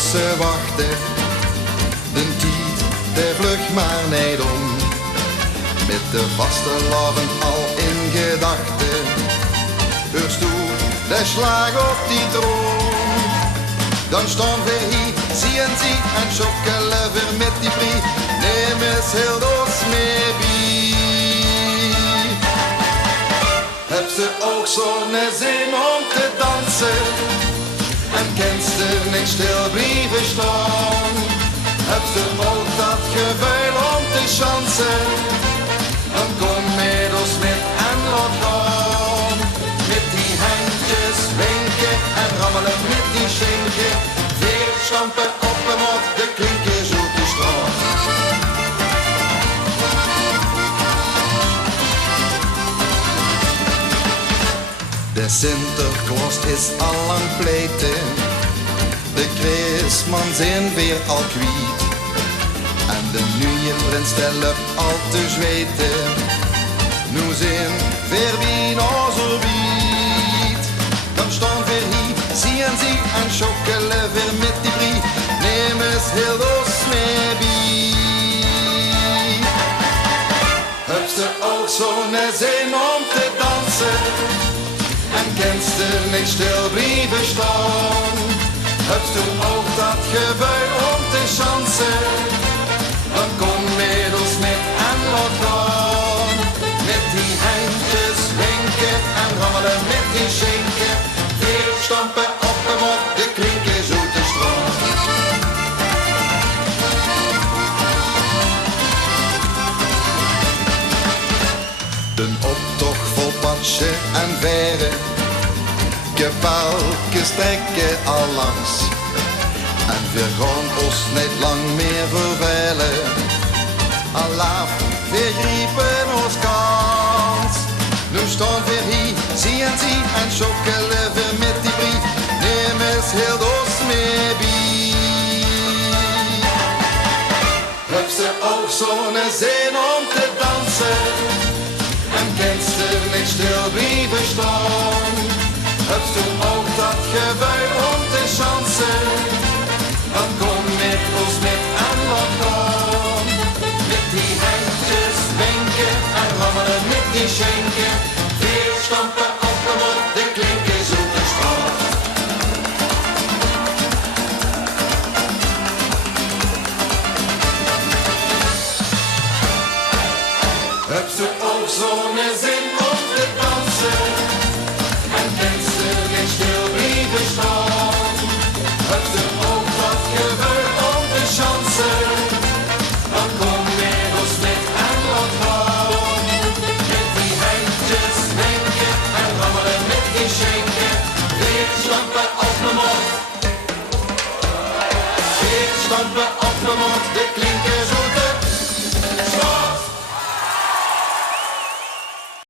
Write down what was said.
moesten wachten. De tijd, de vlucht maar niet om. Met de vaste laven al in gedachten. Hörst du de slag op die troon? Dan stond weer hier, zien ze en schokkelen weer met die brie. Neem eens heel doos mee bij. Heb ze ook zo'n zin om te dansen? En kent ze niet stil blijven staan? Heb ze ook dat gevoel om te chansen? Dan kom met ons met en laat gaan. Met die handjes wenken en rammelen met die schenken. Weer stampen op en op de klinken zoete straat. De Sinterklaas is al lang pleiten. De Christman zijn weer al kwiet. En de nieuwe prins stelt al te zweten. Nu zijn weer wie nog zo wiet. Dan staan weer hier, zien ze en schokkelen weer met die brie. Neem eens heel doos mee bij. Heb ze ook zo'n zin om te dansen? En kent ze niet stil blijven staan? Heb ze ook dat gevoel om te chansen? Dan kom met ons met en laat gaan. Met die handjes wenken en rammelen met die schenken. Weer stampen op en op de klinken zoete straat. De optocht vol patje en veren. Gevalken strekken al langs. En we gaan ons niet lang meer vervelen. Alaaf, we griepen ons kans. Nu staan we hier, zien ze en schokkelen we met die brie. Neem eens heel doos mee bij. Heb ze ook zo'n zin om te dansen? En kent ze niet stil blijven staan? Heb ze ook dat gevoel om te chansen? Dan kom met ons met en laat gaan. Met die handjes wenken en rammelen met die schenken. Weer stampen op en op de klinken zoete straat. Heb ze ook zo'n zin